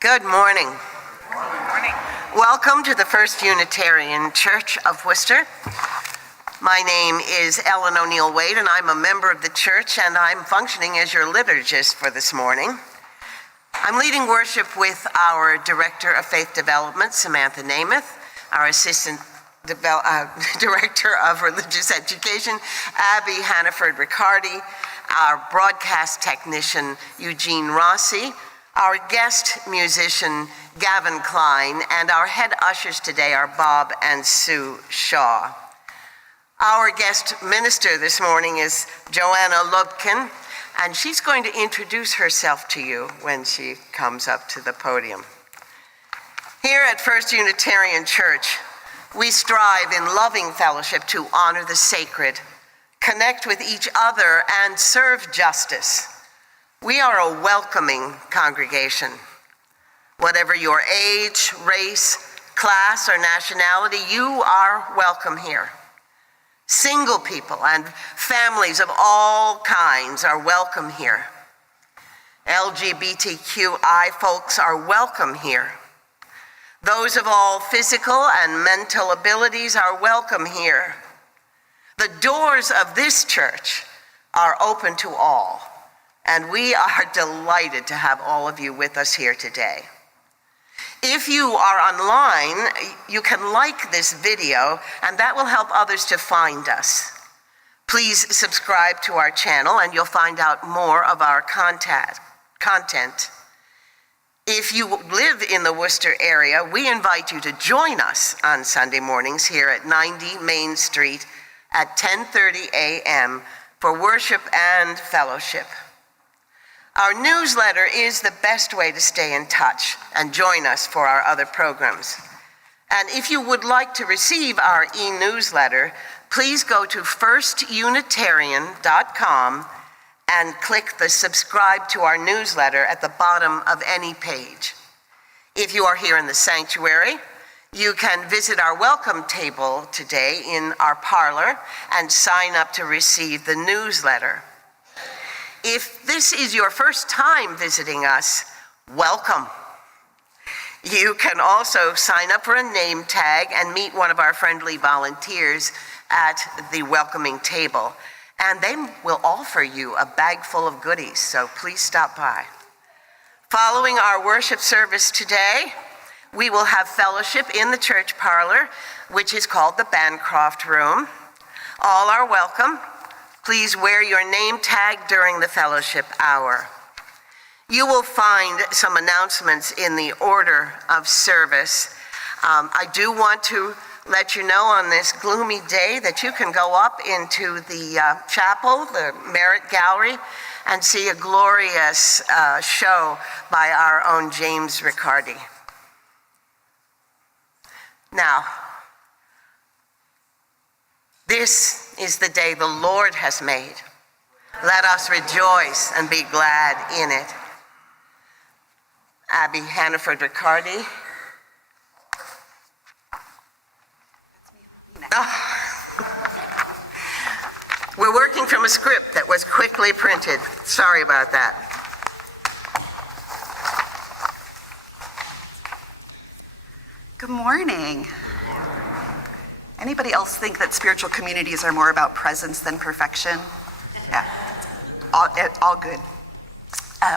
Good morning. Good morning. Welcome to the First Unitarian Church of Worcester. My name is Ellen O'Neill Wade, and I'm a member of the church, and I'm functioning as your liturgist for this morning. I'm leading worship with our Director of Faith Development, Samantha Namath, our Assistant Director of Religious Education, Abby Hannaford-Riccardi, our broadcast technician, Eugene Rossi, our guest musician, Gavin Klein, and our head ushers today are Bob and Sue Shaw. Our guest minister this morning is Joanna Lubkin, and she's going to introduce herself to you when she comes up to the podium. Here at First Unitarian Church, we strive in loving fellowship to honor the sacred, connect with each other, and serve justice. We are a welcoming congregation. Whatever your age, race, class, or nationality, you are welcome here. Single people and families of all kinds are welcome here. LGBTQI folks are welcome here. Those of all physical and mental abilities are welcome here. The doors of this church are open to all, and we are delighted to have all of you with us here today. If you are online, you can like this video, and that will help others to find us. Please subscribe to our channel, and you'll find out more of our content. If you live in the Worcester area, we invite you to join us on Sunday mornings here at 90 Main Street, at 10:30 a.m. for worship and fellowship. Our newsletter is the best way to stay in touch and join us for our other programs. And if you would like to receive our e-newsletter, please go to firstunitarian.com and click the subscribe to our newsletter at the bottom of any page. If you are here in the sanctuary, you can visit our welcome table today in our parlor and sign up to receive the newsletter. If this is your first time visiting us, welcome. You can also sign up for a name tag and meet one of our friendly volunteers at the welcoming table, and they will offer you a bag full of goodies, so please stop by. Following our worship service today, we will have fellowship in the church parlor, which is called the Bancroft Room. All are welcome. Please wear your name tag during the fellowship hour. You will find some announcements in the order of service. I do want to let you know on this gloomy day that you can go up into the chapel, the Merit Gallery, and see a glorious show by our own James Riccardi. Now, this is the day the Lord has made. Let us rejoice and be glad in it. Abby Hannaford Riccardi. We're working from a script that was quickly printed. Sorry about that. Good morning. Anybody else think that spiritual communities are more about presence than perfection? Yeah, all good.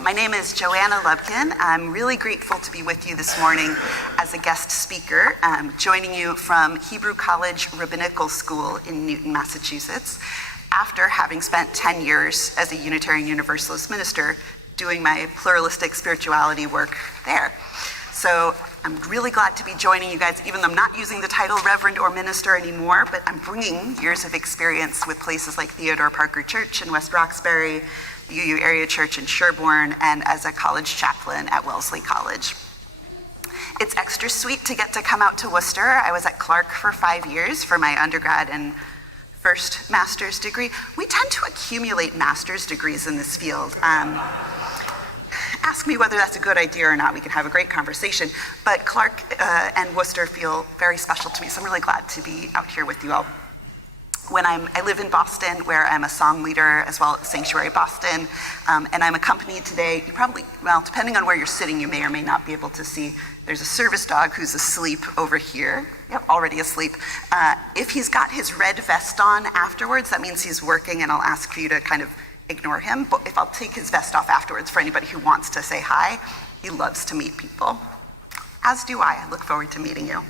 My name is Joanna Lubkin. I'm really grateful to be with you this morning as a guest speaker, joining you from Hebrew College Rabbinical School in Newton, Massachusetts, after having spent 10 years as a Unitarian Universalist minister doing my pluralistic spirituality work there. So I'm really glad to be joining you guys, even though I'm not using the title Reverend or Minister anymore, but I'm bringing years of experience with places like Theodore Parker Church in West Roxbury, the UU Area Church in Sherborne, and as a college chaplain at Wellesley College. It's extra sweet to get to come out to Worcester. I was at Clark for 5 years for my undergrad and first master's degree. We tend to accumulate master's degrees in this field. Ask me whether that's a good idea or not. We can have a great conversation. But Clark and Worcester feel very special to me, so I'm really glad to be out here with you all. I live in Boston, where I'm a song leader as well at Sanctuary Boston, and I'm accompanied today. You probably, well, depending on where you're sitting, you may or may not be able to see. There's a service dog who's asleep over here. Yep, already asleep. If he's got his red vest on afterwards, that means he's working, and I'll ask for you to kind of ignore him. But if I'll take his vest off afterwards for anybody who wants to say hi, he loves to meet people. As do I. I look forward to meeting you.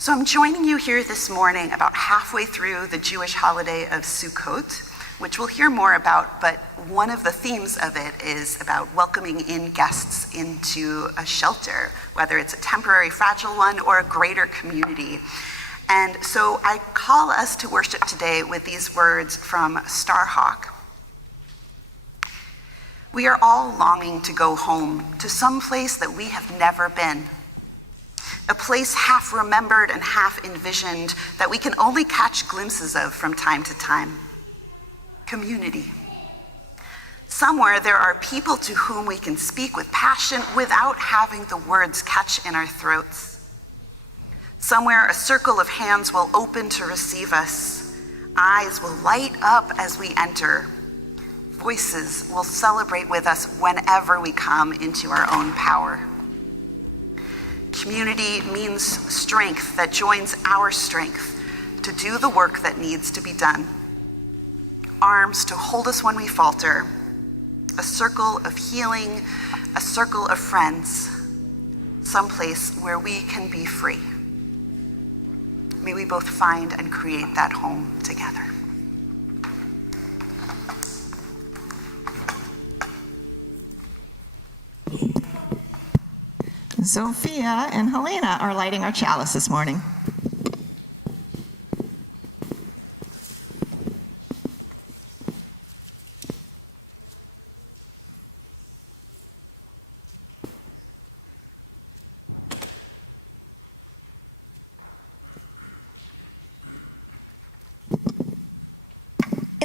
So I'm joining you here this morning about halfway through the Jewish holiday of Sukkot, which we'll hear more about, but one of the themes of it is about welcoming in guests into a shelter, whether it's a temporary, fragile one or a greater community. And so I call us to worship today with these words from Starhawk. We are all longing to go home to some place that we have never been. A place half remembered and half envisioned that we can only catch glimpses of from time to time. Community. Somewhere there are people to whom we can speak with passion without having the words catch in our throats. Somewhere a circle of hands will open to receive us. Eyes will light up as we enter. Voices will celebrate with us whenever we come into our own power. Community means strength that joins our strength to do the work that needs to be done. Arms to hold us when we falter. A circle of healing, a circle of friends. Someplace where we can be free. May we both find and create that home together. Sophia and Helena are lighting our chalice this morning.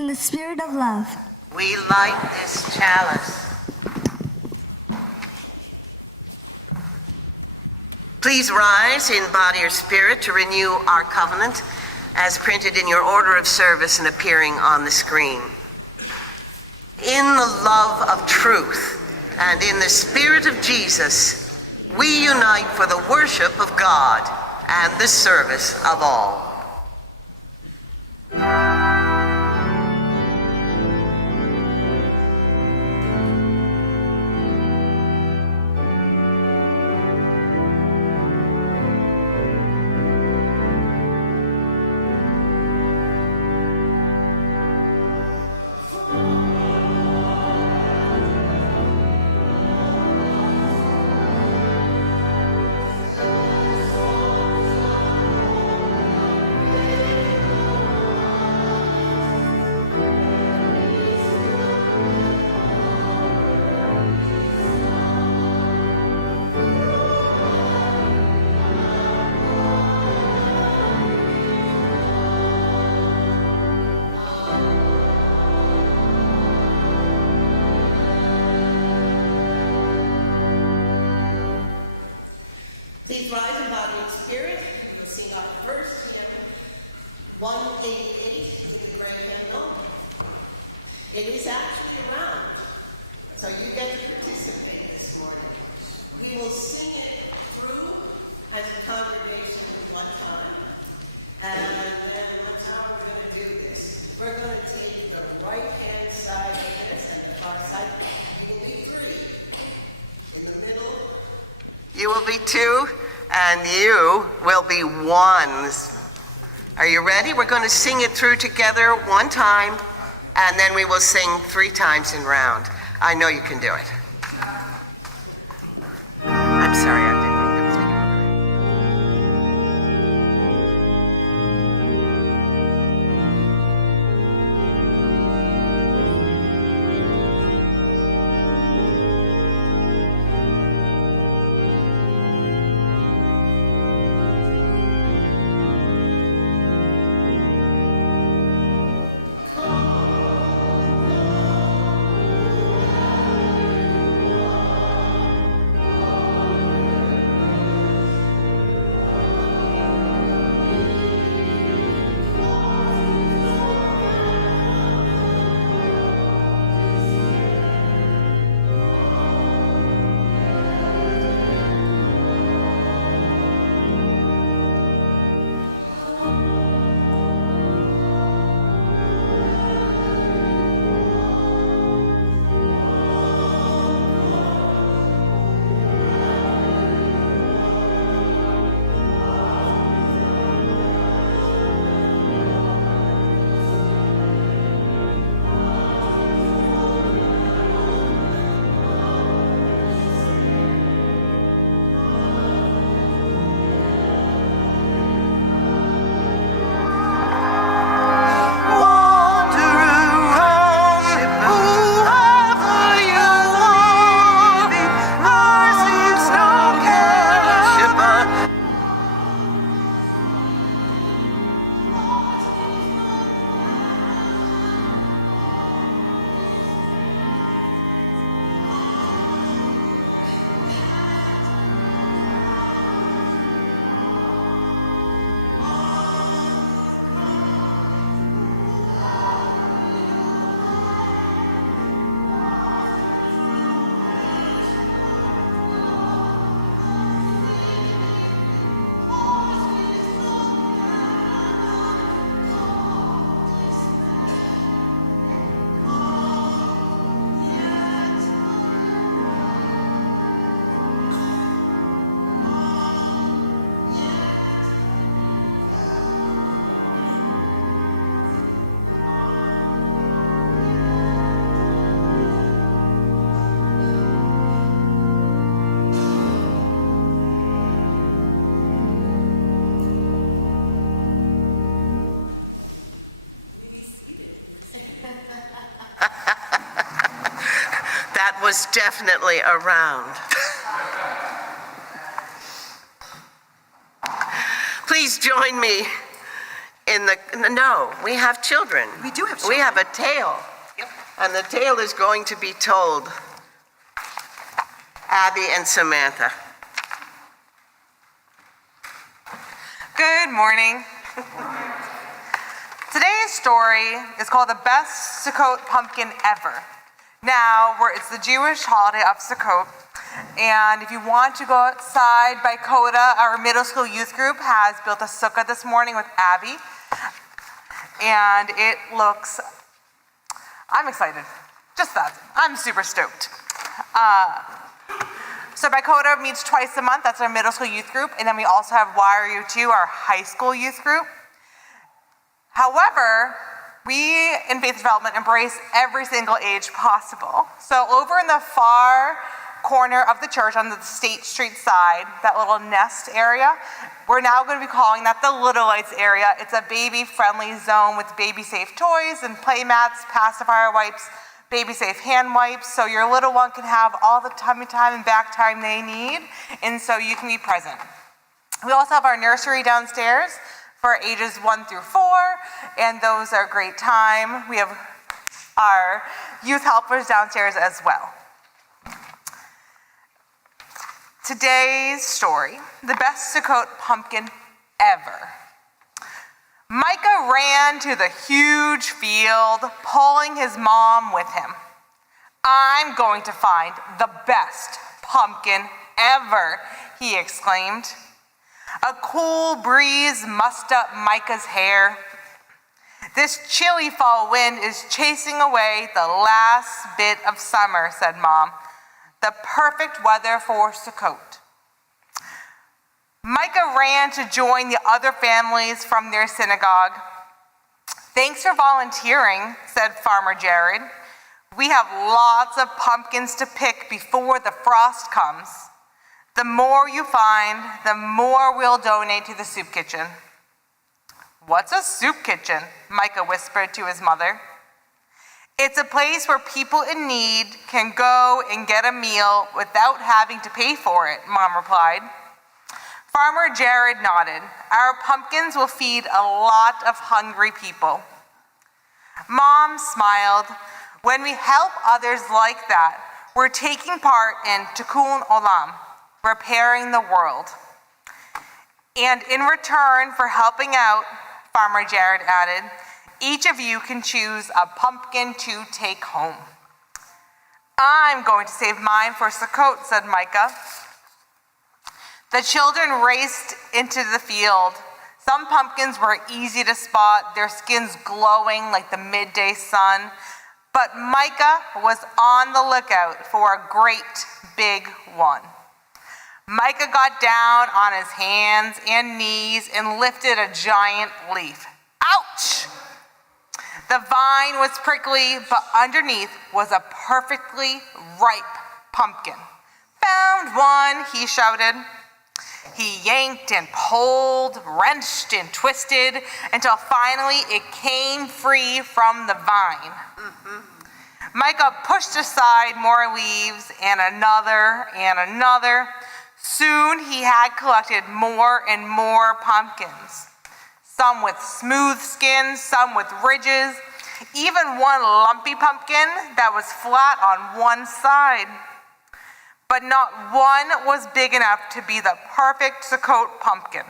in the spirit of love. We light this chalice. Please rise in body or spirit to renew our covenant as printed in your order of service and appearing on the screen. In the love of truth and in the spirit of Jesus, we unite for the worship of God and the service of all. Please rise in body and spirit. We'll sing our first hymn, 188, with the right hand on. It is actually a round, so you get to participate this morning. We will sing it through as a congregation one time. And that's how we're going to do this. We're going to take the right-hand side of this and the far side. You will be three. In the middle, you will be two. And you will be ones. Are you ready? We're going to sing it through together one time, and then we will sing 3 times in round. I know you can do it. I'm sorry, I didn't mean to play you over. Was definitely around. Please join me No, we have children. We do have We children. have a tale. Yep. And the tale is going to be told. Abby and Samantha. Good morning. Today's story is called The Best Sukkot Pumpkin Ever. Now, it's the Jewish holiday of Sukkot, and if you want to go outside by Coda, our middle school youth group has built a sukkah this morning with Abby, and it looks, I'm excited, just that, I'm super stoked. So Coda meets twice a month, that's our middle school youth group, and then we also have YRU2, our high school youth group. However, we in Faith Development embrace every single age possible. So over in the far corner of the church on the State Street side, that little nest area, we're now going to be calling that the Little Lights area. It's a baby-friendly zone with baby-safe toys and play mats, pacifier wipes, baby-safe hand wipes, so your little one can have all the tummy time and back time they need, and so you can be present. We also have our nursery downstairs for ages 1 through 4, and those are a great time. We have our youth helpers downstairs as well. Today's story, the best Sukkot pumpkin ever. Micah ran to the huge field, pulling his mom with him. I'm going to find the best pumpkin ever, he exclaimed. A cool breeze mussed up Micah's hair. This chilly fall wind is chasing away the last bit of summer, said Mom. The perfect weather for Sukkot. Micah ran to join the other families from their synagogue. Thanks for volunteering, said Farmer Jared. We have lots of pumpkins to pick before the frost comes. The more you find, the more we'll donate to the soup kitchen. What's a soup kitchen? Micah whispered to his mother. It's a place where people in need can go and get a meal without having to pay for it, Mom replied. Farmer Jared nodded. Our pumpkins will feed a lot of hungry people. Mom smiled. When we help others like that, we're taking part in Tikkun Olam, repairing the world. And in return for helping out, Farmer Jared added, each of you can choose a pumpkin to take home. I'm going to save mine for Sukkot, said Micah. The children raced into the field. Some pumpkins were easy to spot, their skins glowing like the midday sun. But Micah was on the lookout for a great big one. Micah got down on his hands and knees and lifted a giant leaf. Ouch! The vine was prickly, but underneath was a perfectly ripe pumpkin. Found one, he shouted. He yanked and pulled, wrenched and twisted, until finally it came free from the vine. Micah pushed aside more leaves and another and another. Soon he had collected more and more pumpkins. Some with smooth skins, some with ridges, even one lumpy pumpkin that was flat on one side. But not one was big enough to be the perfect Sukkot pumpkin.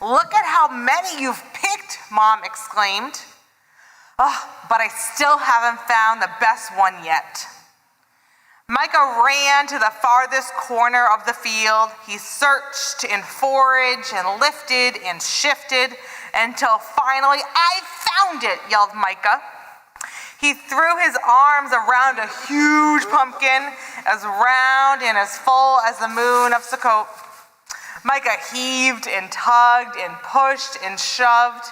Look at how many you've picked, Mom exclaimed. Oh, but I still haven't found the best one yet. Micah ran to the farthest corner of the field. He searched and foraged and lifted and shifted until finally, I found it, yelled Micah. He threw his arms around a huge pumpkin as round and as full as the moon of Sukkot. Micah heaved and tugged and pushed and shoved.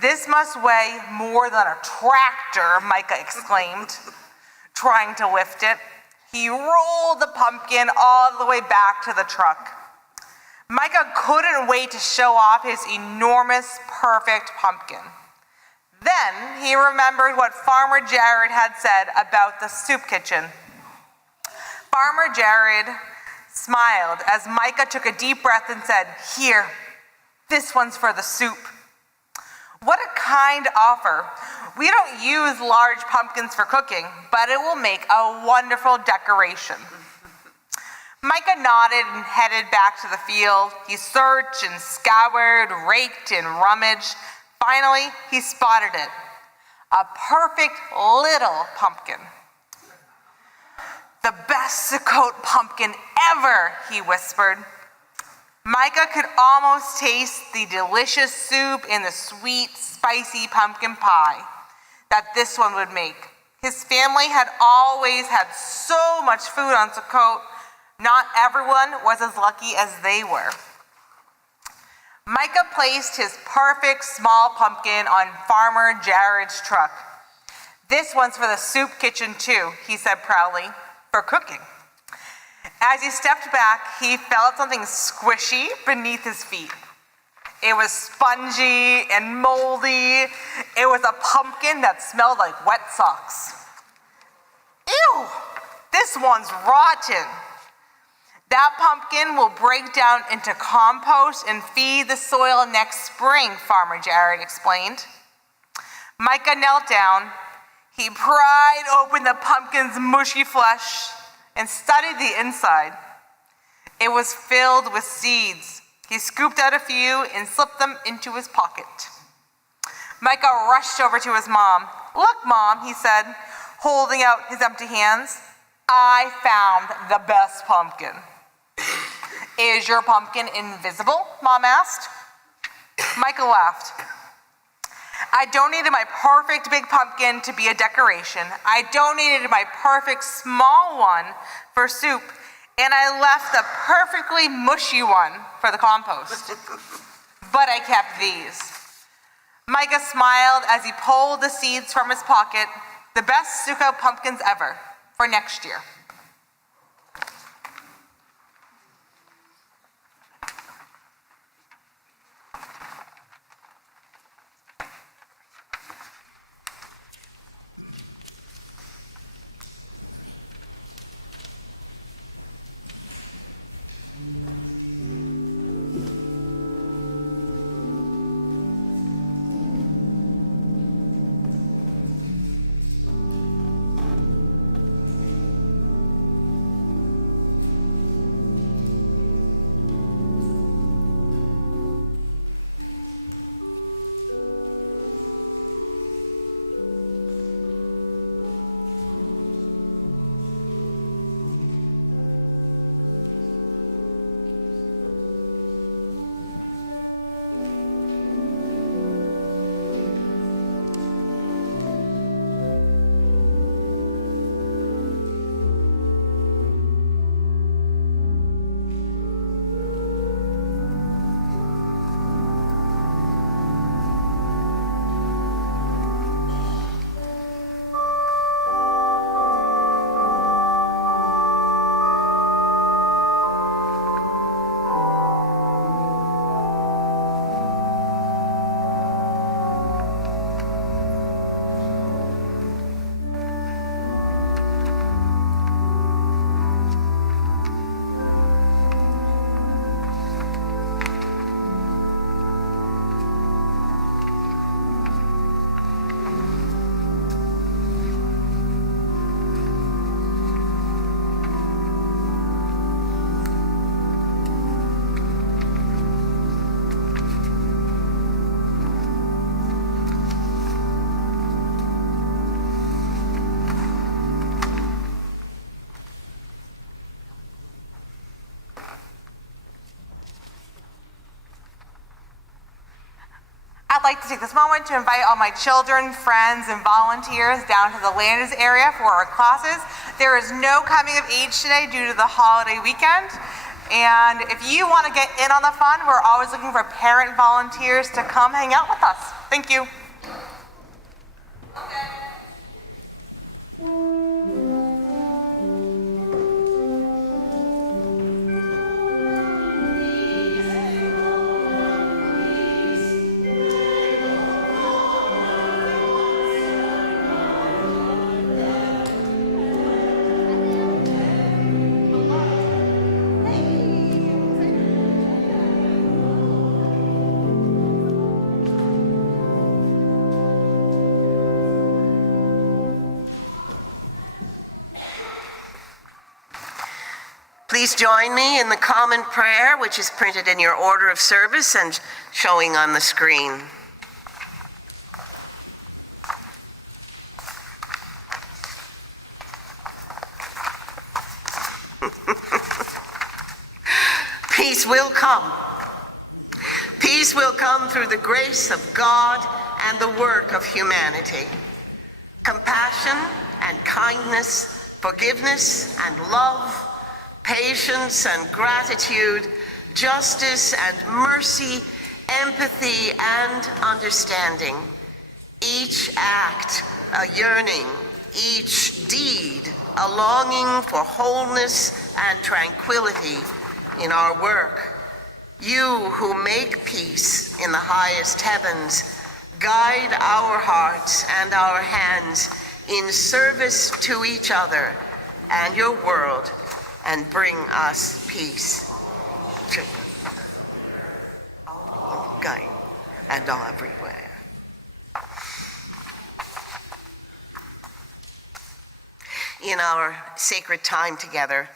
This must weigh more than a tractor, Micah exclaimed, trying to lift it. He rolled the pumpkin all the way back to the truck. Micah couldn't wait to show off his enormous, perfect pumpkin. Then he remembered what Farmer Jared had said about the soup kitchen. Farmer Jared smiled as Micah took a deep breath and said, "Here, this one's for the soup." What a kind offer. We don't use large pumpkins for cooking, but it will make a wonderful decoration. Micah nodded and headed back to the field. He searched and scoured, raked and rummaged. Finally, he spotted it. A perfect little pumpkin. The best Sukkot pumpkin ever, he whispered. Micah could almost taste the delicious soup and the sweet, spicy pumpkin pie that this one would make. His family had always had so much food on Sukkot. Not everyone was as lucky as they were. Micah placed his perfect small pumpkin on Farmer Jared's truck. This one's for the soup kitchen too, he said proudly, for cooking. As he stepped back, he felt something squishy beneath his feet. It was spongy and moldy. It was a pumpkin that smelled like wet socks. Ew, this one's rotten. That pumpkin will break down into compost and feed the soil next spring, Farmer Jared explained. Micah knelt down. He pried open the pumpkin's mushy flesh and studied the inside. It was filled with seeds. He scooped out a few and slipped them into his pocket. Micah rushed over to his mom. "Look, Mom," he said, holding out his empty hands. "I found the best pumpkin." "Is your pumpkin invisible?" Mom asked. Micah laughed. "I donated my perfect big pumpkin to be a decoration. I donated my perfect small one for soup, and I left the perfectly mushy one for the compost. But I kept these." Micah smiled as he pulled the seeds from his pocket. The best Sukkot pumpkins ever for next year. I'd like to take this moment to invite all my children, friends, and volunteers down to the Landers area for our classes. There is no coming of age today due to the holiday weekend. And if you want to get in on the fun, we're always looking for parent volunteers to come hang out with us. Thank you. Please join me in the common prayer, which is printed in your order of service and showing on the screen. Peace will come. Peace will come through the grace of God and the work of humanity. Compassion and kindness, forgiveness and love, patience and gratitude, justice and mercy, empathy and understanding. Each act a yearning, each deed a longing for wholeness and tranquility in our work. You who make peace in the highest heavens, guide our hearts and our hands in service to each other and your world, and bring us peace. Okay, and everywhere. In our sacred time together,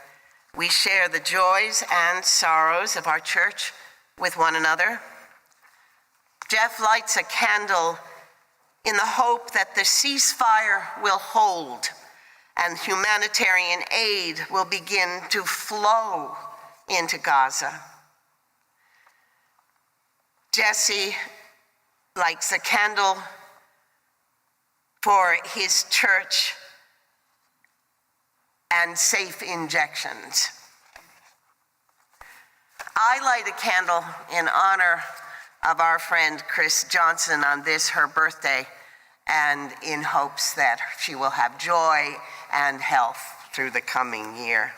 we share the joys and sorrows of our church with one another. Jeff lights a candle in the hope that the ceasefire will hold and humanitarian aid will begin to flow into Gaza. Jesse lights a candle for his church and safe injections. I light a candle in honor of our friend Chris Johnson on this, her birthday, and in hopes that she will have joy and health through the coming year.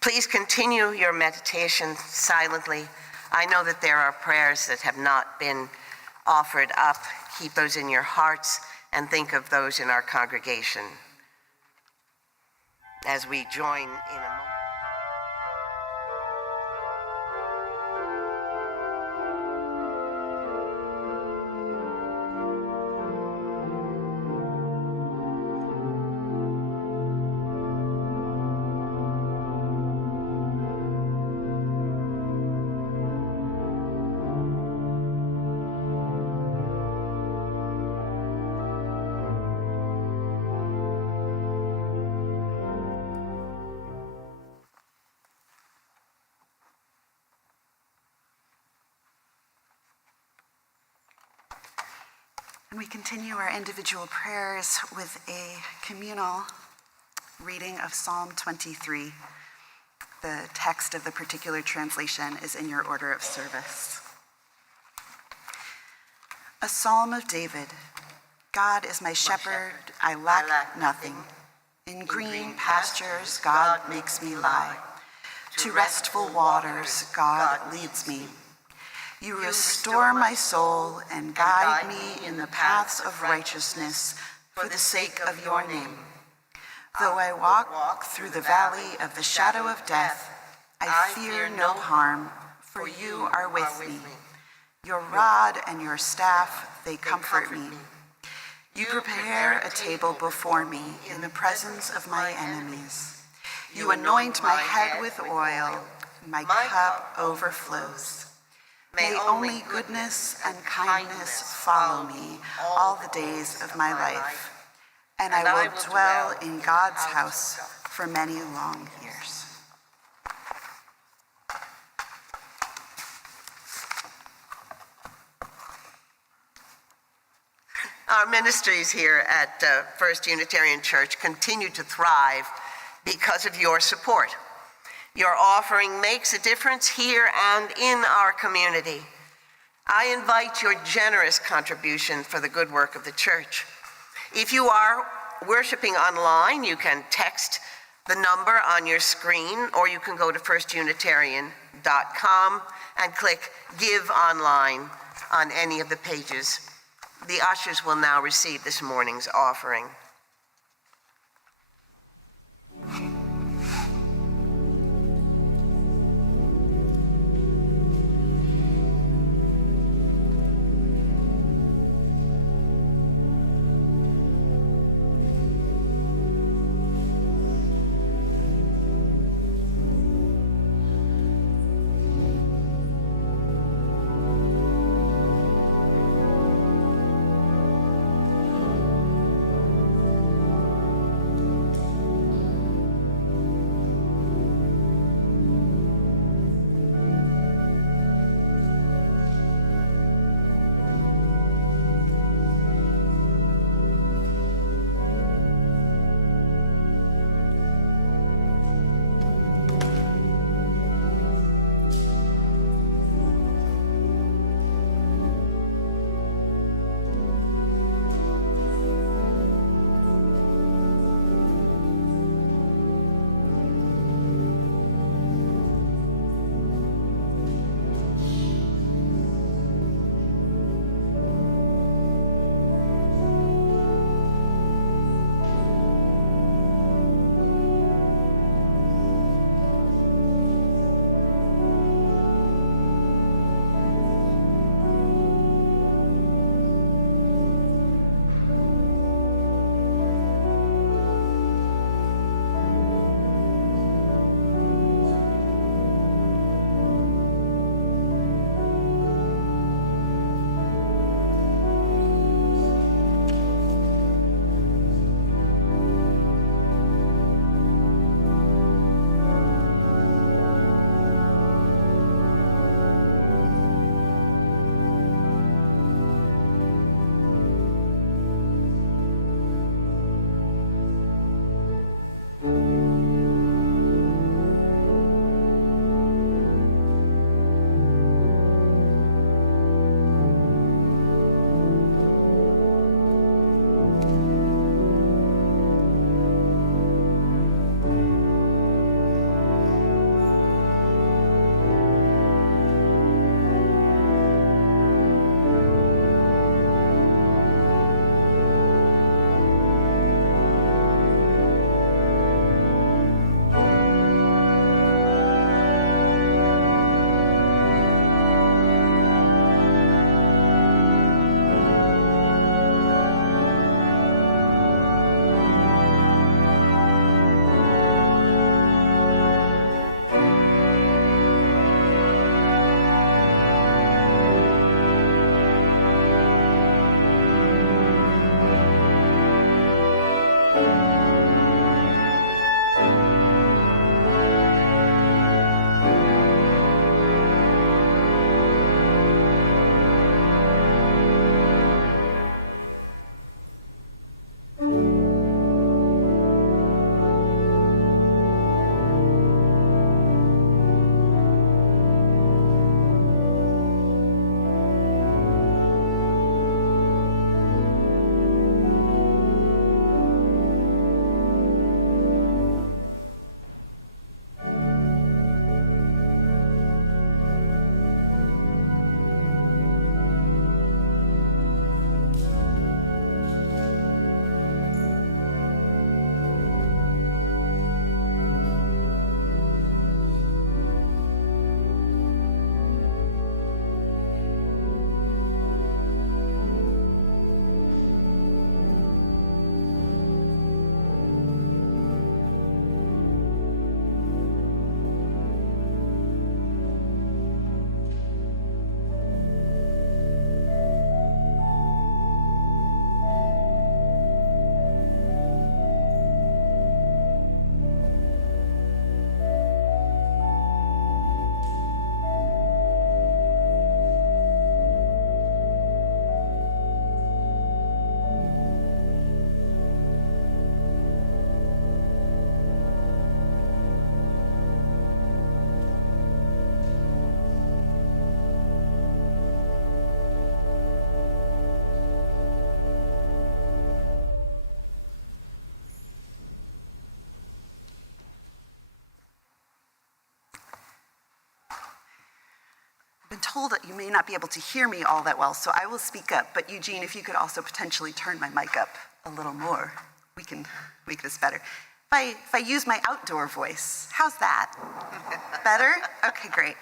Please continue your meditation silently. I know that there are prayers that have not been offered up. Keep those in your hearts and think of those in our congregation as we join in a moment. And we continue our individual prayers with a communal reading of Psalm 23. The text of the particular translation is in your order of service. A Psalm of David. God is my shepherd, I lack nothing. In green pastures, God makes me lie. To restful waters, God leads me. You restore my soul and guide me in the paths of righteousness for the sake of your name. Though I walk through the valley of the shadow of death, I fear no harm, for you are with me. Your rod and your staff, they comfort me. You prepare a table before me in the presence of my enemies. You anoint my head with oil, my cup overflows. May only goodness and kindness follow me all the days of my life, and I will dwell in God's house for many long years. Our ministries here at First Unitarian Church continue to thrive because of your support. Your offering makes a difference here and in our community. I invite your generous contribution for the good work of the church. If you are worshiping online, you can text the number on your screen, or you can go to firstunitarian.com and click Give Online on any of the pages. The ushers will now receive this morning's offering. been told that you may not be able to hear me all that well, so I will speak up. But Eugene, if you could also potentially turn my mic up a little more, we can make this better. If I use my outdoor voice, how's that? Better? Okay, great.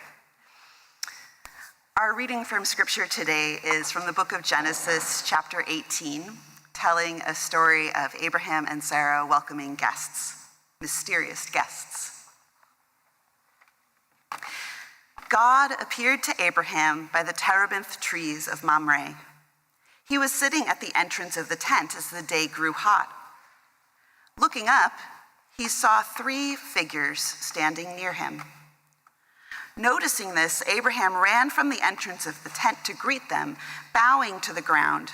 Our reading from Scripture today is from the book of Genesis, chapter 18, telling a story of Abraham and Sarah welcoming guests, mysterious guests. God appeared to Abraham by the terebinth trees of Mamre. He was sitting at the entrance of the tent as the day grew hot. Looking up, he saw 3 figures standing near him. Noticing this, Abraham ran from the entrance of the tent to greet them, bowing to the ground.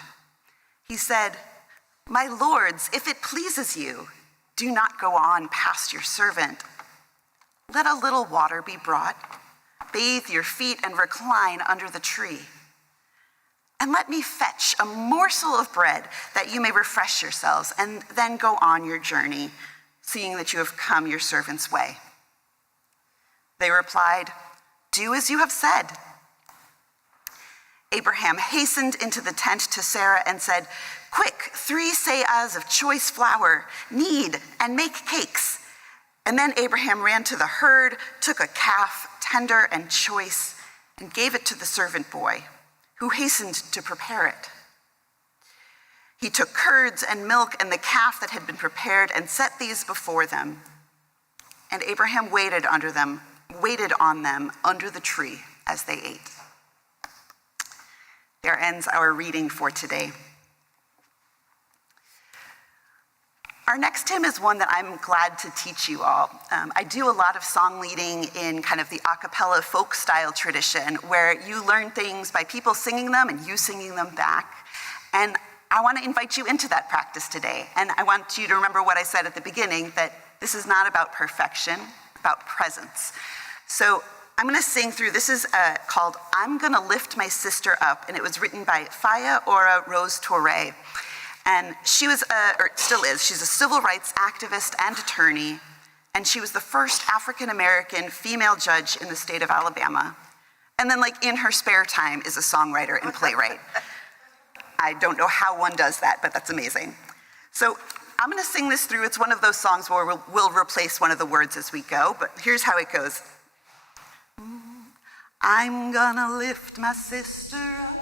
He said, "My lords, if it pleases you, do not go on past your servant. Let a little water be brought. Bathe your feet and recline under the tree. And let me fetch a morsel of bread that you may refresh yourselves and then go on your journey, seeing that you have come your servant's way." They replied, "Do as you have said." Abraham hastened into the tent to Sarah and said, "Quick, 3 seahs of choice flour, knead and make cakes." And then Abraham ran to the herd, took a calf, tender and choice, and gave it to the servant boy, who hastened to prepare it. He took curds and milk and the calf that had been prepared and set these before them. And Abraham waited on them under the tree as they ate. There ends our reading for today. Our next hymn is one that I'm glad to teach you all. I do a lot of song leading in kind of the a cappella folk style tradition, where you learn things by people singing them and you singing them back. And I want to invite you into that practice today. And I want you to remember what I said at the beginning, that this is not about perfection, about presence. So I'm going to sing through, this is called "I'm Gonna Lift My Sister Up," and it was written by Faya Ora Rose Torre. And she was, or still is, she's a civil rights activist and attorney, and she was the first African-American female judge in the state of Alabama. And then, like, in her spare time is a songwriter and playwright. I don't know how one does that, but that's amazing. So I'm gonna sing this through. It's one of those songs where we'll replace one of the words as we go, but here's how it goes. I'm gonna lift my sister up.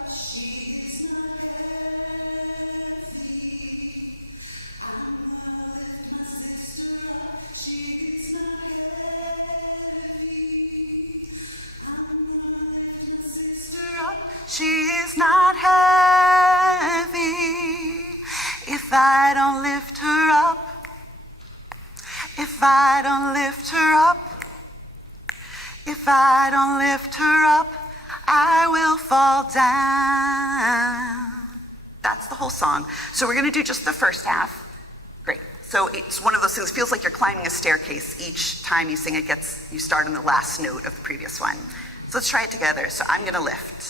She is not heavy. If I don't lift her up, if I don't lift her up, if I don't lift her up, I will fall down. That's the whole song. So we're gonna do just the first half. Great. So it's one of those things, feels like you're climbing a staircase. Each time you sing it you start on the last note of the previous one. So let's try it together. So I'm gonna lift.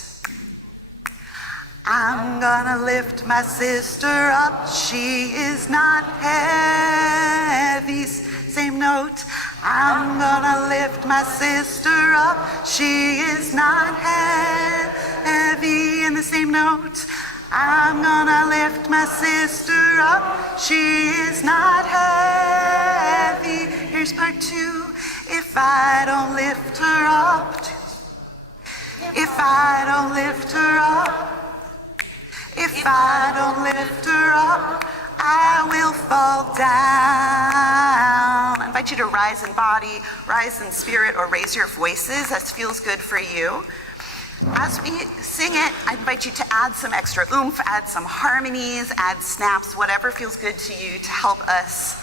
I'm gonna lift my sister up, she is not heavy. Same note. I'm gonna lift my sister up, she is not heavy. In the same note. I'm gonna lift my sister up, she is not heavy. Here's part 2. If I don't lift her up, if I don't lift her up, if I don't lift her up, I will fall down. I invite you to rise in body, rise in spirit, or raise your voices. That feels good for you. As we sing it, I invite you to add some extra oomph, add some harmonies, add snaps, whatever feels good to you to help us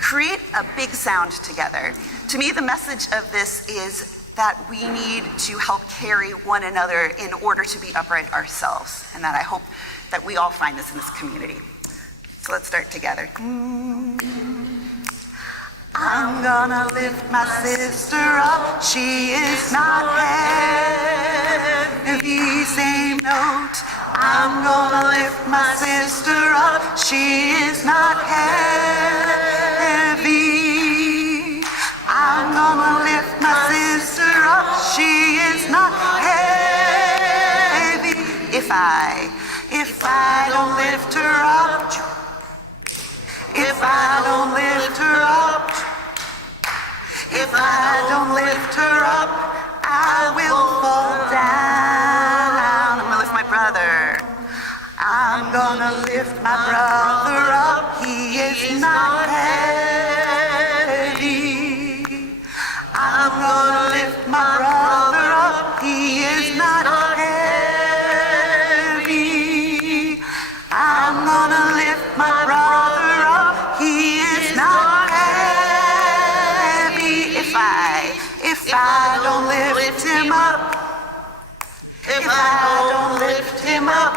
create a big sound together. To me, the message of this is that we need to help carry one another in order to be upright ourselves, and that I hope that we all find this in this community. So let's start together. I'm gonna lift my sister up, she is not heavy. Same note. I'm gonna lift my sister up, she is not heavy. I'm gonna lift my sister up, she is not heavy. if I don't lift her up, if I don't lift her up, if I don't lift her up, I will fall down. I'm gonna lift my brother. I'm gonna lift my brother up. He is not heavy. I'm gonna lift my brother up. He is not heavy. I'm gonna lift my brother up. He is not heavy. If I don't lift him up, if I don't lift him up,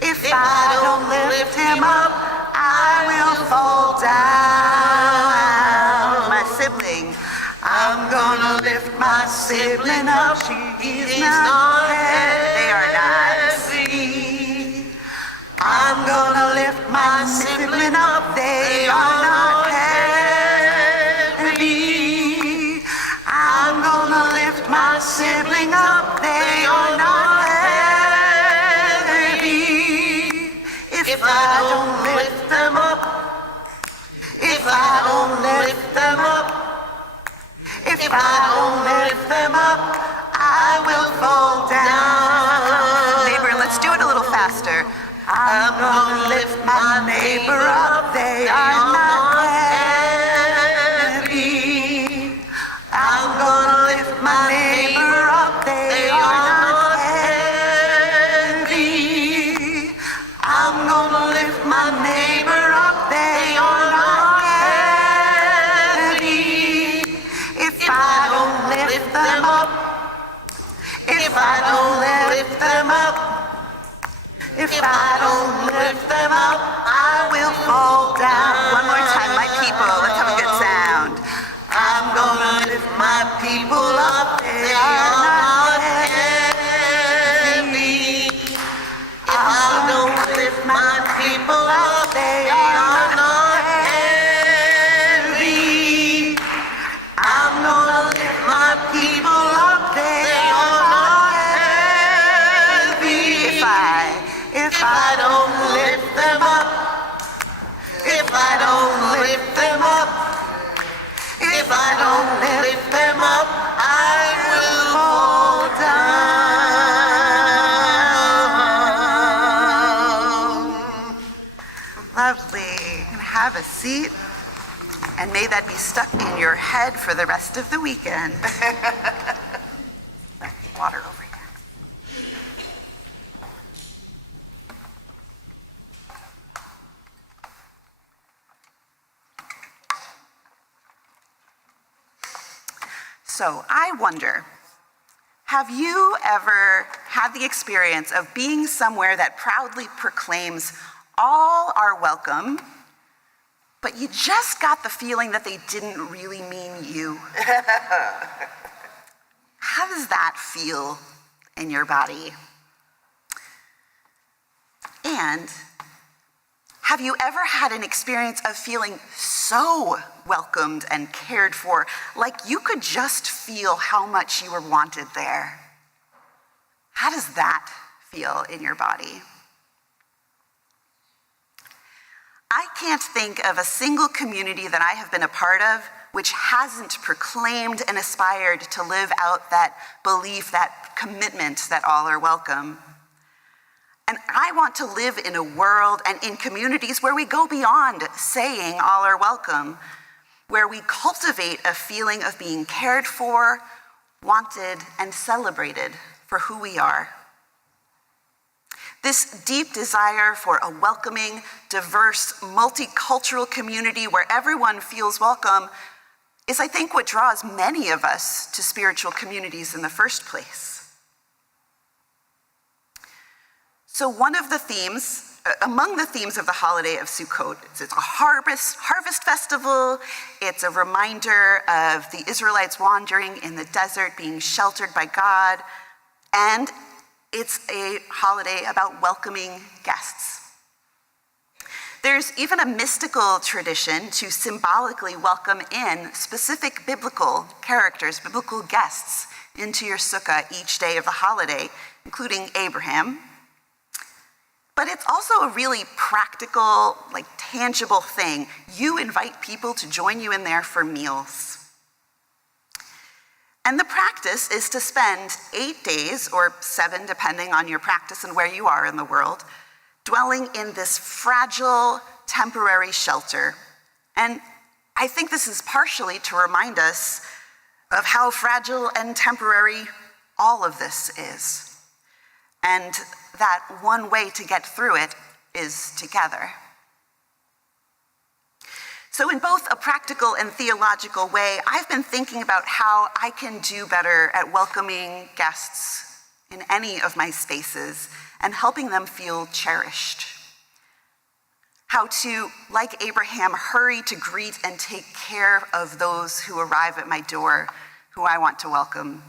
if I don't lift him up, I will fall down. My sibling, I'm gonna lift my sibling up. He's not heavy. They are not. I'm gonna lift my sibling up. They are not heavy. I'm gonna lift my sibling up. They are not heavy. If I don't lift them up, if I don't lift them up, if I don't lift them up, I will fall down. Neighbor, let's do it a little faster. I'm gonna lift my neighbor up. They are not heavy. I'm gonna lift my neighbor up. They are not heavy. I'm gonna lift my neighbor up. They are not heavy. If I don't lift them up, if I don't lift them up, if I don't lift them up, I will fall down. One more time, my people, let's have a good sound. I'm gonna lift my people up. They are not heavy. If I don't lift my people up, they are not heavy. I'm gonna lift my people up. They are not heavy. If I don't lift them up, if I don't lift them up, if I don't lift them up, I will fall down. Lovely. Have a seat, and may that be stuck in your head for the rest of the weekend. Water over here. So I wonder, have you ever had the experience of being somewhere that proudly proclaims all are welcome, but you just got the feeling that they didn't really mean you? How does that feel in your body? And have you ever had an experience of feeling so welcomed and cared for, like you could just feel how much you were wanted there? How does that feel in your body? I can't think of a single community that I have been a part of which hasn't proclaimed and aspired to live out that belief, that commitment that all are welcome. And I want to live in a world and in communities where we go beyond saying all are welcome, where we cultivate a feeling of being cared for, wanted, and celebrated for who we are. This deep desire for a welcoming, diverse, multicultural community where everyone feels welcome is, I think, what draws many of us to spiritual communities in the first place. So one of the themes, among the themes of the holiday of Sukkot, it's a harvest festival. It's a reminder of the Israelites wandering in the desert, being sheltered by God. And it's a holiday about welcoming guests. There's even a mystical tradition to symbolically welcome in specific biblical characters, biblical guests, into your sukkah each day of the holiday, including Abraham. But it's also a really practical, tangible thing. You invite people to join you in there for meals. And the practice is to spend 8 days, or 7, depending on your practice and where you are in the world, dwelling in this fragile, temporary shelter. And I think this is partially to remind us of how fragile and temporary all of this is. And that one way to get through it is together. So in both a practical and theological way, I've been thinking about how I can do better at welcoming guests in any of my spaces and helping them feel cherished. How to, like Abraham, hurry to greet and take care of those who arrive at my door, who I want to welcome.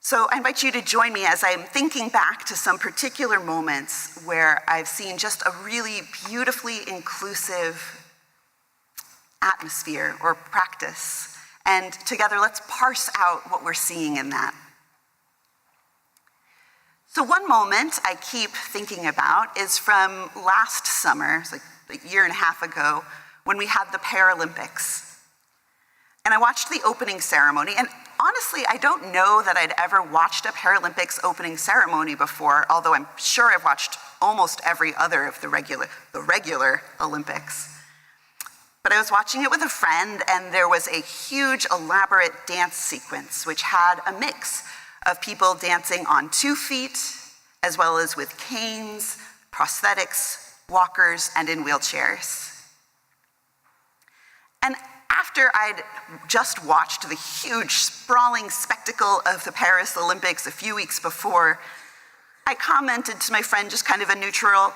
So I invite you to join me as I'm thinking back to some particular moments where I've seen just a really beautifully inclusive atmosphere or practice. And together, let's parse out what we're seeing in that. So one moment I keep thinking about is from last summer, it's like a year and a half ago, when we had the Paralympics. And I watched the opening ceremony, and honestly, I don't know that I'd ever watched a Paralympics opening ceremony before, although I'm sure I've watched almost every other of the regular Olympics. But I was watching it with a friend, and there was a huge, elaborate dance sequence, which had a mix of people dancing on 2 feet, as well as with canes, prosthetics, walkers, and in wheelchairs. And after I'd just watched the huge, sprawling spectacle of the Paris Olympics a few weeks before, I commented to my friend, just kind of a neutral,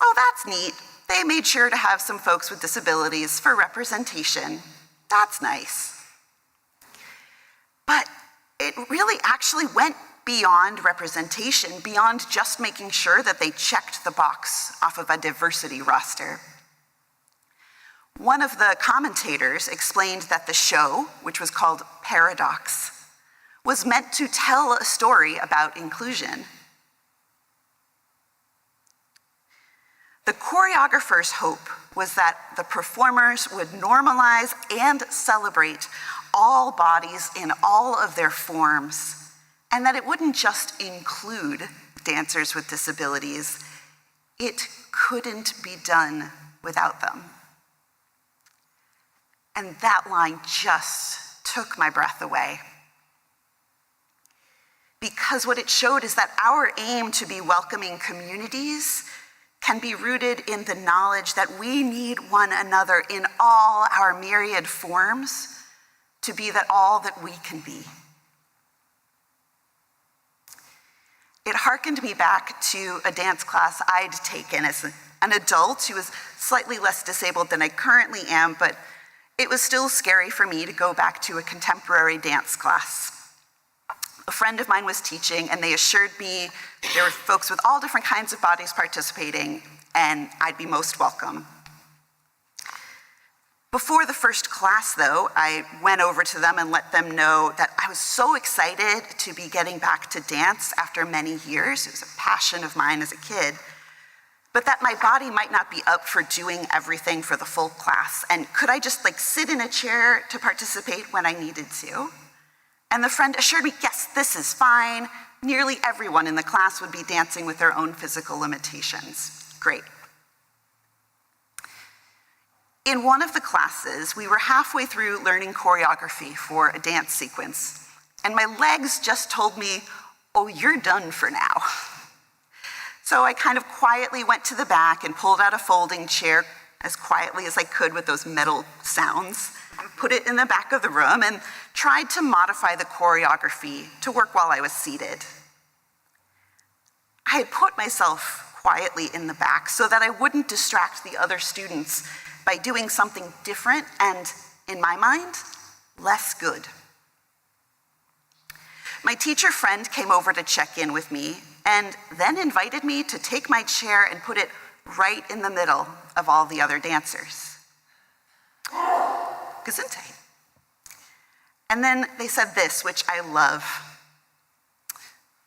"Oh, that's neat. They made sure to have some folks with disabilities for representation. That's nice." But it really actually went beyond representation, beyond just making sure that they checked the box off of a diversity roster. One of the commentators explained that the show, which was called Paradox, was meant to tell a story about inclusion. The choreographer's hope was that the performers would normalize and celebrate all bodies in all of their forms, and that it wouldn't just include dancers with disabilities. It couldn't be done without them. And that line just took my breath away. Because what it showed is that our aim to be welcoming communities can be rooted in the knowledge that we need one another in all our myriad forms to be all that we can be. It hearkened me back to a dance class I'd taken as an adult who was slightly less disabled than I currently am, but it was still scary for me to go back to a contemporary dance class. A friend of mine was teaching, and they assured me there were folks with all different kinds of bodies participating, and I'd be most welcome. Before the first class, though, I went over to them and let them know that I was so excited to be getting back to dance after many years. It was a passion of mine as a kid. But that my body might not be up for doing everything for the full class. And could I just sit in a chair to participate when I needed to? And the friend assured me, yes, this is fine. Nearly everyone in the class would be dancing with their own physical limitations. Great. In one of the classes, we were halfway through learning choreography for a dance sequence, and my legs just told me, "Oh, you're done for now." So I kind of quietly went to the back and pulled out a folding chair as quietly as I could with those metal sounds, put it in the back of the room, and tried to modify the choreography to work while I was seated. I had put myself quietly in the back so that I wouldn't distract the other students by doing something different and, in my mind, less good. My teacher friend came over to check in with me and then invited me to take my chair and put it right in the middle of all the other dancers. Gesundheit. And then they said this, which I love.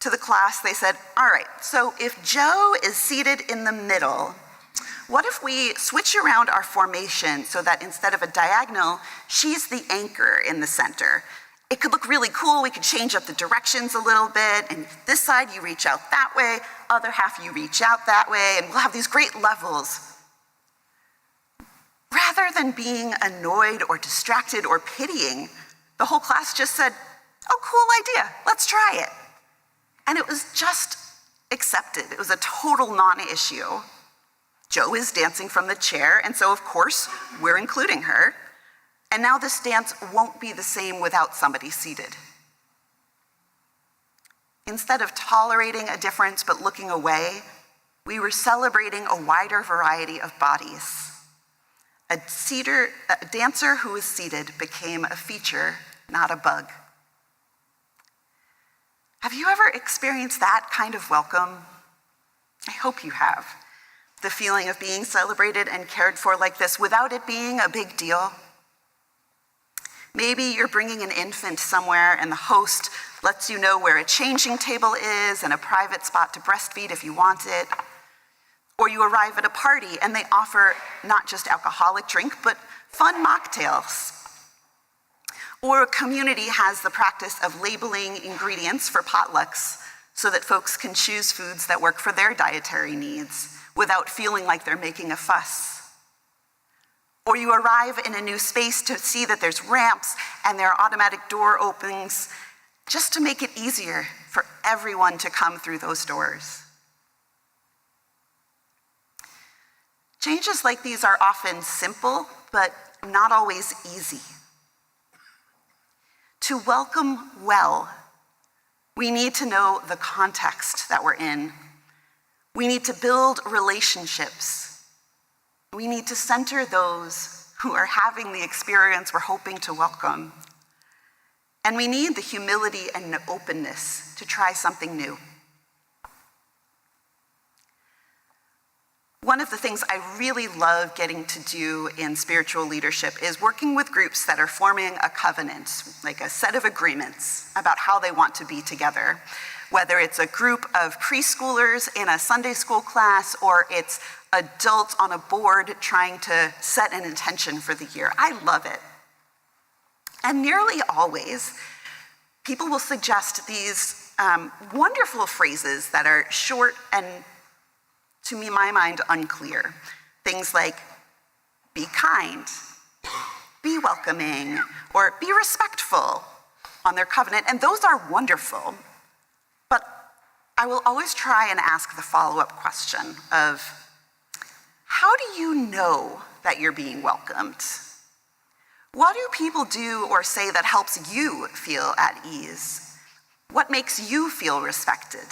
To the class, they said, all right, so if Joe is seated in the middle, what if we switch around our formation so that instead of a diagonal, she's the anchor in the center? It could look really cool. We could change up the directions a little bit, and this side you reach out that way, other half you reach out that way, and we'll have these great levels. Rather than being annoyed or distracted or pitying, the whole class just said, oh, cool idea, let's try it. And it was just accepted. It was a total non-issue. Joe is dancing from the chair, and so of course, we're including her. And now this dance won't be the same without somebody seated. Instead of tolerating a difference but looking away, we were celebrating a wider variety of bodies. A dancer who was seated became a feature, not a bug. Have you ever experienced that kind of welcome? I hope you have. The feeling of being celebrated and cared for like this without it being a big deal. Maybe you're bringing an infant somewhere and the host lets you know where a changing table is and a private spot to breastfeed if you want it. Or you arrive at a party and they offer not just alcoholic drink, but fun mocktails. Or a community has the practice of labeling ingredients for potlucks so that folks can choose foods that work for their dietary needs without feeling like they're making a fuss. Or you arrive in a new space to see that there's ramps and there are automatic door openings just to make it easier for everyone to come through those doors. Changes like these are often simple, but not always easy. To welcome well, we need to know the context that we're in. We need to build relationships. We need to center those who are having the experience we're hoping to welcome. And we need the humility and the openness to try something new. One of the things I really love getting to do in spiritual leadership is working with groups that are forming a covenant, like a set of agreements about how they want to be together. Whether it's a group of preschoolers in a Sunday school class or it's adults on a board trying to set an intention for the year. I love it. And nearly always, people will suggest these wonderful phrases that are short and, to me, my mind, unclear. Things like, be kind, be welcoming, or be respectful on their covenant. And those are wonderful. But I will always try and ask the follow-up question of, how do you know that you're being welcomed? What do people do or say that helps you feel at ease? What makes you feel respected?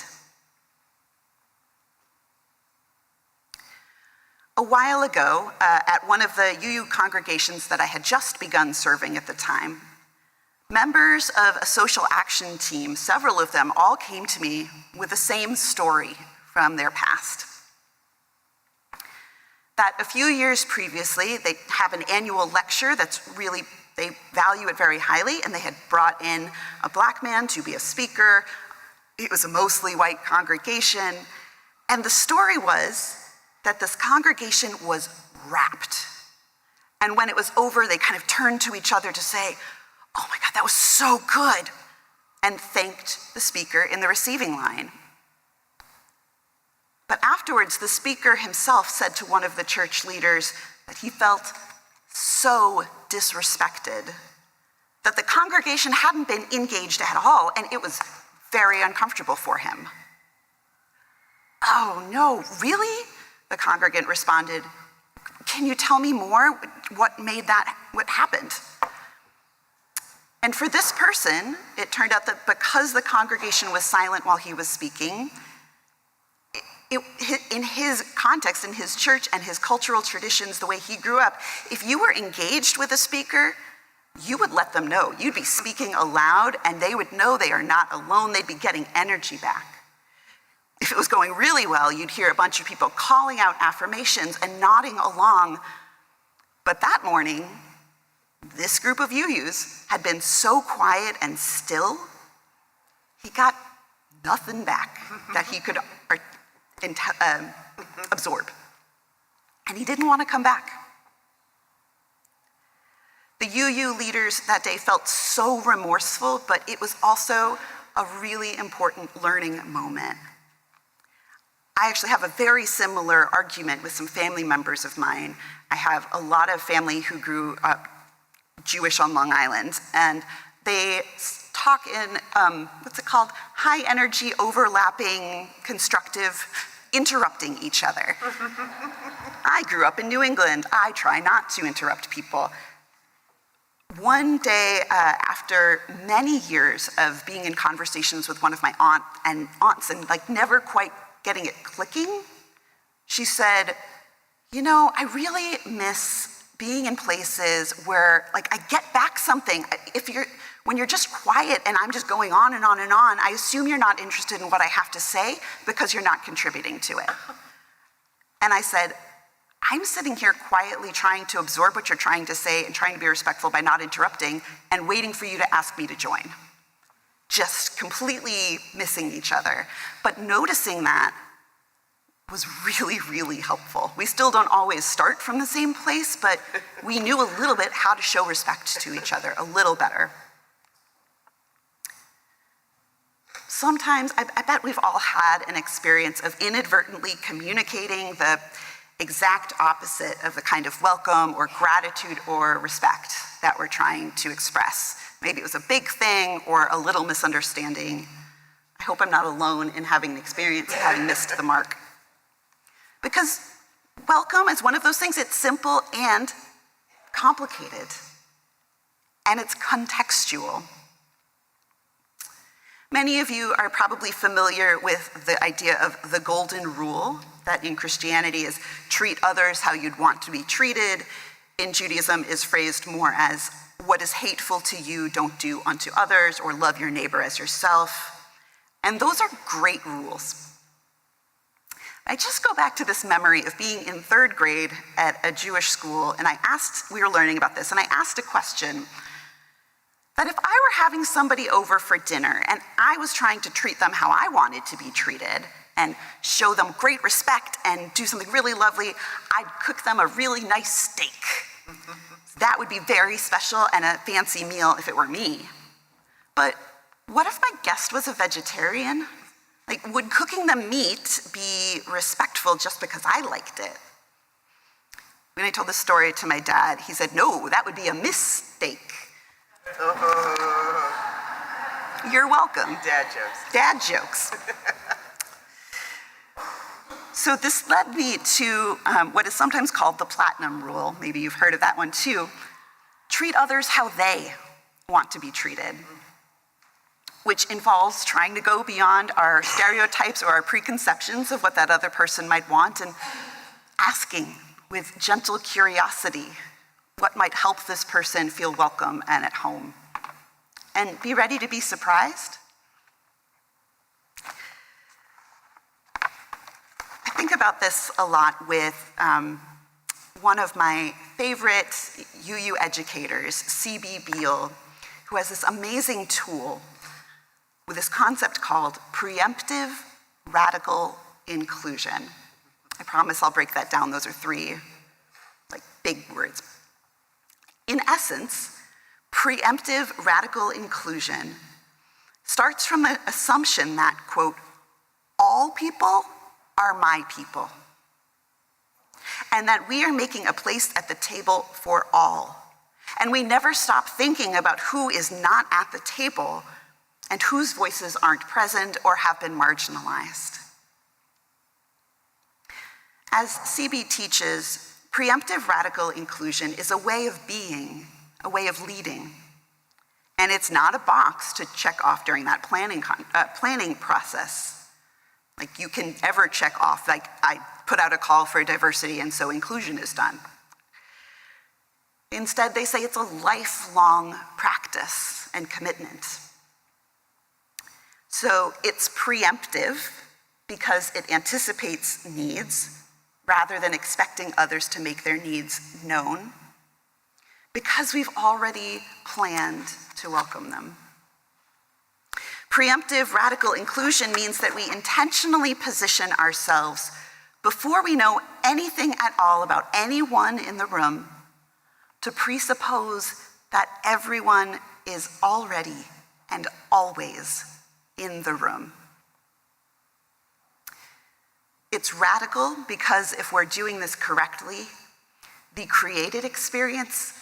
A while ago, at one of the UU congregations that I had just begun serving at the time, members of a social action team, several of them, all came to me with the same story from their past. That a few years previously, they have an annual lecture that's really, they value it very highly, and they had brought in a Black man to be a speaker. It was a mostly white congregation, and the story was that this congregation was rapt. And when it was over, they kind of turned to each other to say, oh my God, that was so good, and thanked the speaker in the receiving line. But afterwards, the speaker himself said to one of the church leaders that he felt so disrespected, that the congregation hadn't been engaged at all, and it was very uncomfortable for him. Oh no, really? The congregant responded, can you tell me more? What happened? And for this person, it turned out that because the congregation was silent while he was speaking, in his context, in his church and his cultural traditions, the way he grew up, if you were engaged with a speaker, you would let them know. You'd be speaking aloud and they would know they are not alone. They'd be getting energy back. If it was going really well, you'd hear a bunch of people calling out affirmations and nodding along. But that morning, this group of UUs had been so quiet and still, he got nothing back that he could absorb. And he didn't want to come back. The UU leaders that day felt so remorseful, but it was also a really important learning moment. I actually have a very similar argument with some family members of mine. I have a lot of family who grew up Jewish on Long Island, and they talk in, high energy, overlapping, constructive, interrupting each other. I grew up in New England. I try not to interrupt people. One day, after many years of being in conversations with one of my aunts and never quite getting it clicking, she said, I really miss being in places where I get back something. When you're just quiet and I'm just going on and on and on, I assume you're not interested in what I have to say because you're not contributing to it. And I said, I'm sitting here quietly trying to absorb what you're trying to say and trying to be respectful by not interrupting and waiting for you to ask me to join. Just completely missing each other. But noticing that was really, really helpful. We still don't always start from the same place, but we knew a little bit how to show respect to each other a little better. Sometimes, I bet we've all had an experience of inadvertently communicating the exact opposite of the kind of welcome or gratitude or respect that we're trying to express. Maybe it was a big thing or a little misunderstanding. I hope I'm not alone in having an experience of having missed the mark. Because welcome is one of those things, it's simple and complicated, and it's contextual. Many of you are probably familiar with the idea of the golden rule, that in Christianity is treat others how you'd want to be treated. In Judaism is phrased more as what is hateful to you, don't do unto others, or love your neighbor as yourself. And those are great rules. I just go back to this memory of being in 3rd grade at a Jewish school, and we were learning about this, and I asked a question that if I were having somebody over for dinner and I was trying to treat them how I wanted to be treated and show them great respect and do something really lovely, I'd cook them a really nice steak. That would be very special and a fancy meal if it were me. But what if my guest was a vegetarian? Would cooking them meat be respectful just because I liked it? When I told this story to my dad, he said, no, that would be a mistake. You're welcome. Dad jokes. Dad jokes. So this led me to what is sometimes called the platinum rule. Maybe you've heard of that one too. Treat others how they want to be treated, which involves trying to go beyond our stereotypes or our preconceptions of what that other person might want and asking with gentle curiosity what might help this person feel welcome and at home. And be ready to be surprised. I think about this a lot with one of my favorite UU educators, C.B. Beale, who has this amazing tool with this concept called preemptive radical inclusion. I promise I'll break that down. Those are 3 big words. In essence, preemptive radical inclusion starts from the assumption that, quote, all people are my people, and that we are making a place at the table for all. And we never stop thinking about who is not at the table and whose voices aren't present or have been marginalized. As CB teaches, preemptive radical inclusion is a way of being, a way of leading. And it's not a box to check off during that planning process. You can ever check off, I put out a call for diversity and so inclusion is done. Instead, they say it's a lifelong practice and commitment. So it's preemptive because it anticipates needs rather than expecting others to make their needs known. because we've already planned to welcome them. Preemptive radical inclusion means that we intentionally position ourselves before we know anything at all about anyone in the room to presuppose that everyone is already and always in the room. It's radical because if we're doing this correctly, the created experience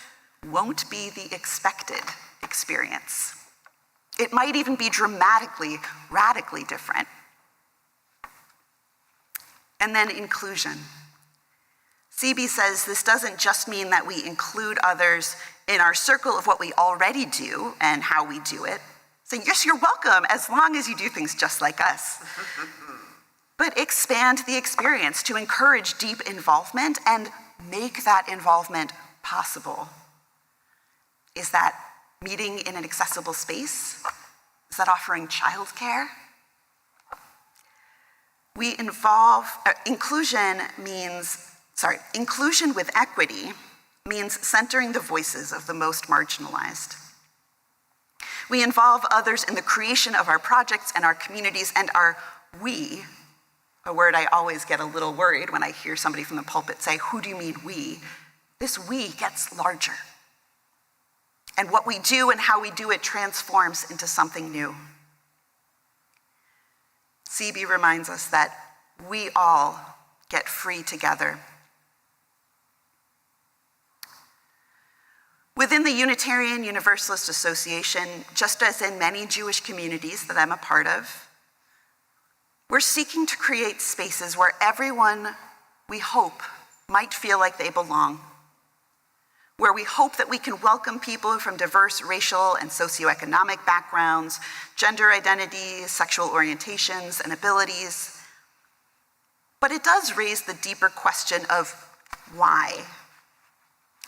won't be the expected experience. It might even be dramatically, radically different. And then inclusion. CB says this doesn't just mean that we include others in our circle of what we already do and how we do it. Saying, yes, you're welcome, as long as you do things just like us. But expand the experience to encourage deep involvement and make that involvement possible. Is that meeting in an accessible space? Is that offering childcare? Inclusion with equity means centering the voices of the most marginalized. We involve others in the creation of our projects and our communities, and our we, a word I always get a little worried when I hear somebody from the pulpit say, who do you mean we? This we gets larger. And what we do and how we do it transforms into something new. CB reminds us that we all get free together. Within the Unitarian Universalist Association, just as in many Jewish communities that I'm a part of, we're seeking to create spaces where everyone, we hope, might feel like they belong, where we hope that we can welcome people from diverse racial and socioeconomic backgrounds, gender identities, sexual orientations, and abilities. But it does raise the deeper question of why?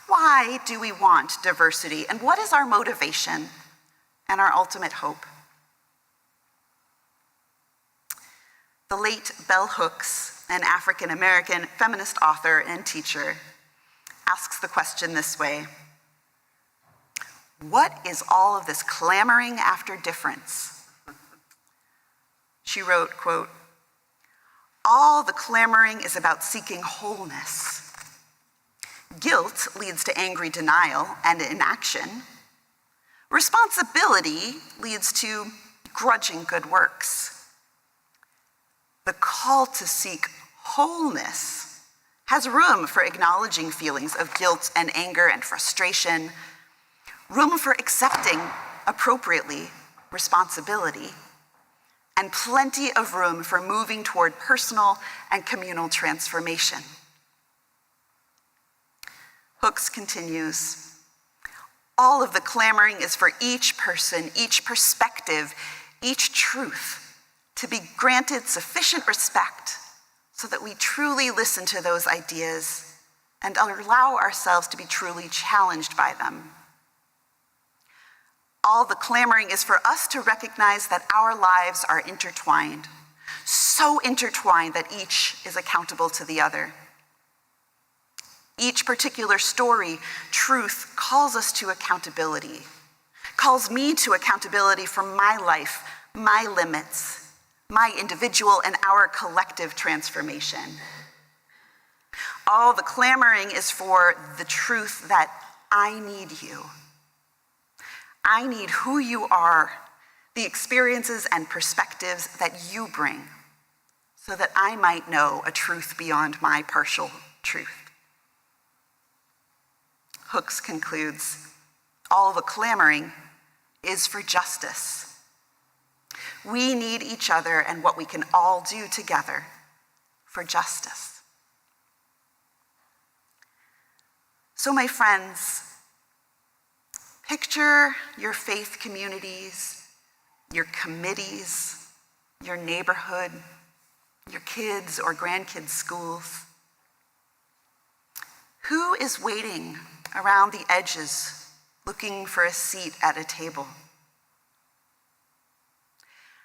Why do we want diversity? And what is our motivation and our ultimate hope? The late Bell Hooks, an African-American feminist author and teacher, asks the question this way: what is all of this clamoring after difference? She wrote, quote, all the clamoring is about seeking wholeness. Guilt leads to angry denial and inaction. Responsibility leads to grudging good works. The call to seek wholeness has room for acknowledging feelings of guilt and anger and frustration, room for accepting appropriately responsibility, and plenty of room for moving toward personal and communal transformation. Hooks continues, all of the clamoring is for each person, each perspective, each truth to be granted sufficient respect so that we truly listen to those ideas and allow ourselves to be truly challenged by them. All the clamoring is for us to recognize that our lives are intertwined, so intertwined that each is accountable to the other. Each particular story, truth, calls us to accountability, calls me to accountability for my life, my limits, my individual and our collective transformation. All the clamoring is for the truth that I need you. I need who you are, the experiences and perspectives that you bring, so that I might know a truth beyond my partial truth. Hooks concludes, all the clamoring is for justice. We need each other and what we can all do together for justice. So my friends, picture your faith communities, your committees, your neighborhood, your kids' or grandkids' schools. Who is waiting around the edges, looking for a seat at a table?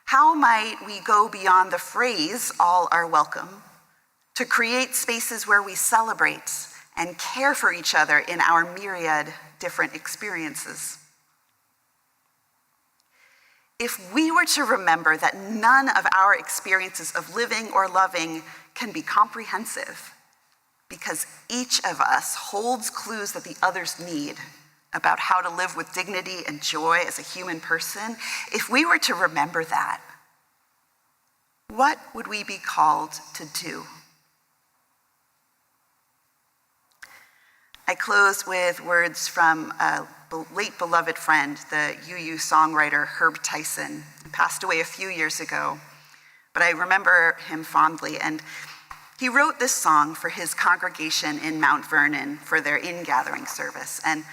How might we go beyond the phrase, all are welcome, to create spaces where we celebrate and care for each other in our myriad different experiences. If we were to remember that none of our experiences of living or loving can be comprehensive, because each of us holds clues that the others need about how to live with dignity and joy as a human person, if we were to remember that, what would we be called to do? I close with words from a late beloved friend, the UU songwriter Herb Tyson, who passed away a few years ago, but I remember him fondly. And he wrote this song for his congregation in Mount Vernon for their in-gathering service. And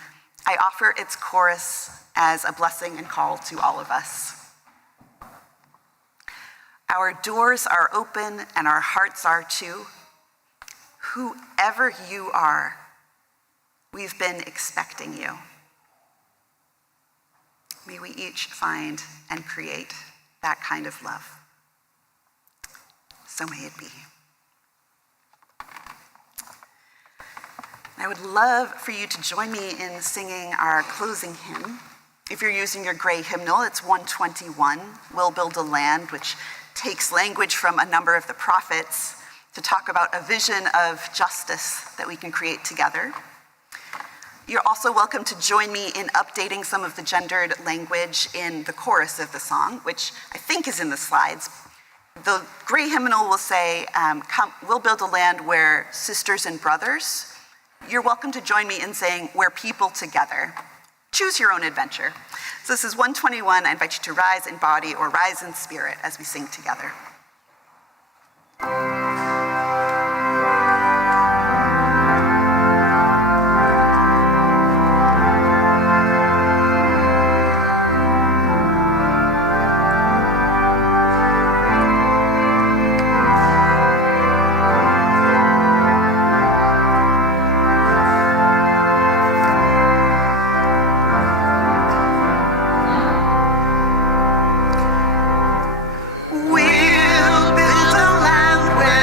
I offer its chorus as a blessing and call to all of us. Our doors are open and our hearts are too. Whoever you are, we've been expecting you. May we each find and create that kind of love. So may it be. I would love for you to join me in singing our closing hymn. If you're using your gray hymnal, it's 121, We'll Build a Land, which takes language from a number of the prophets to talk about a vision of justice that we can create together. You're also welcome to join me in updating some of the gendered language in the chorus of the song, which I think is in the slides. The gray hymnal will say, we'll build a land where sisters and brothers. You're welcome to join me in saying, we're people together. Choose your own adventure. So this is 121. I invite you to rise in body or rise in spirit as we sing together. We'll build a land where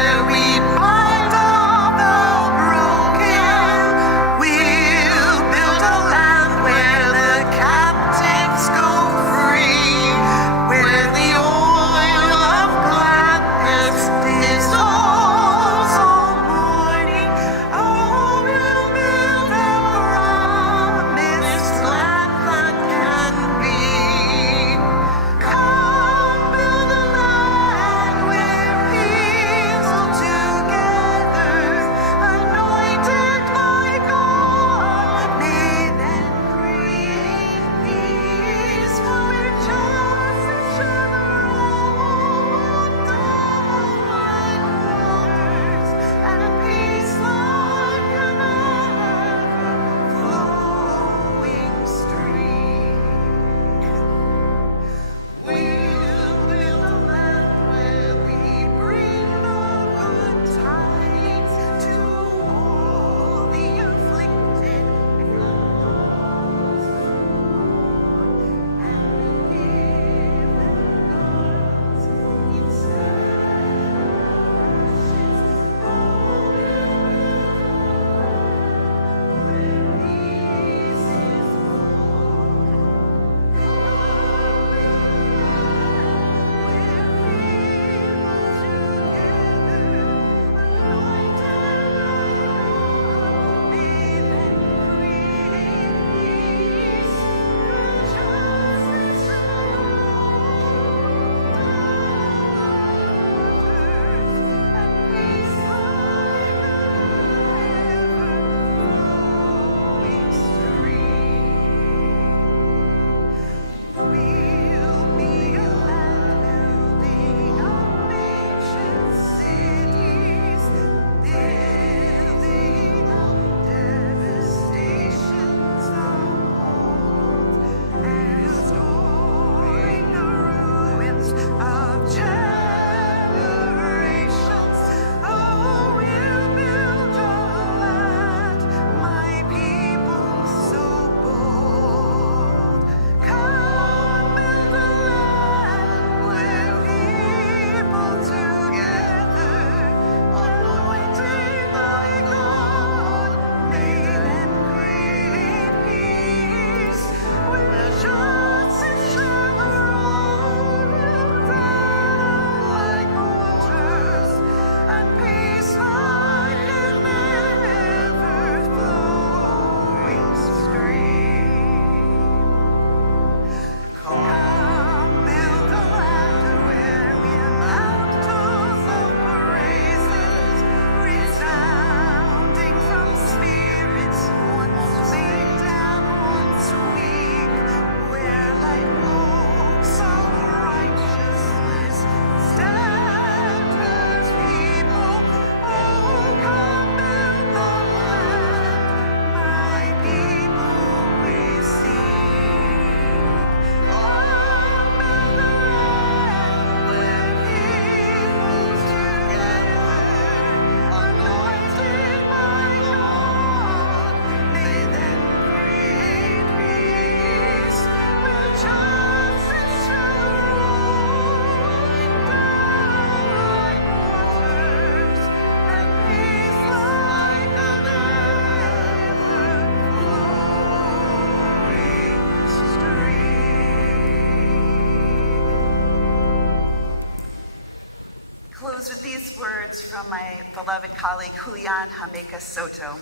close with these words from my beloved colleague, Julian Jamaica Soto.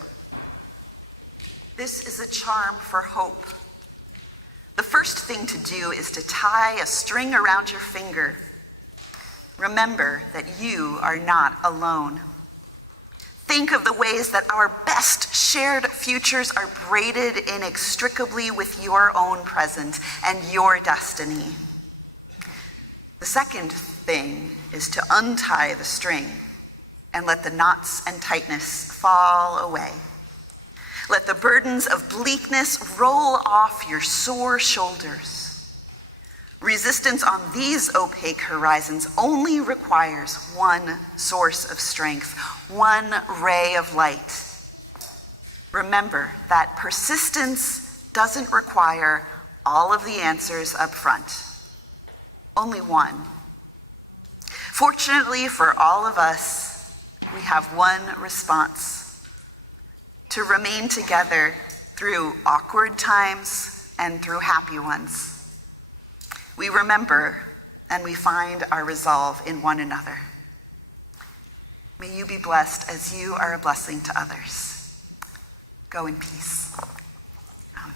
This is a charm for hope. The first thing to do is to tie a string around your finger. Remember that you are not alone. Think of the ways that our best shared futures are braided inextricably with your own present and your destiny. The second thing is to untie the string and let the knots and tightness fall away. Let the burdens of bleakness roll off your sore shoulders. Resistance on these opaque horizons only requires one source of strength, one ray of light. Remember that persistence doesn't require all of the answers up front, only one. Fortunately for all of us, we have one response: to remain together through awkward times and through happy ones. We remember and we find our resolve in one another. May you be blessed as you are a blessing to others. Go in peace. Amen.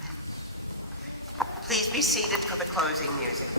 Please be seated for the closing music.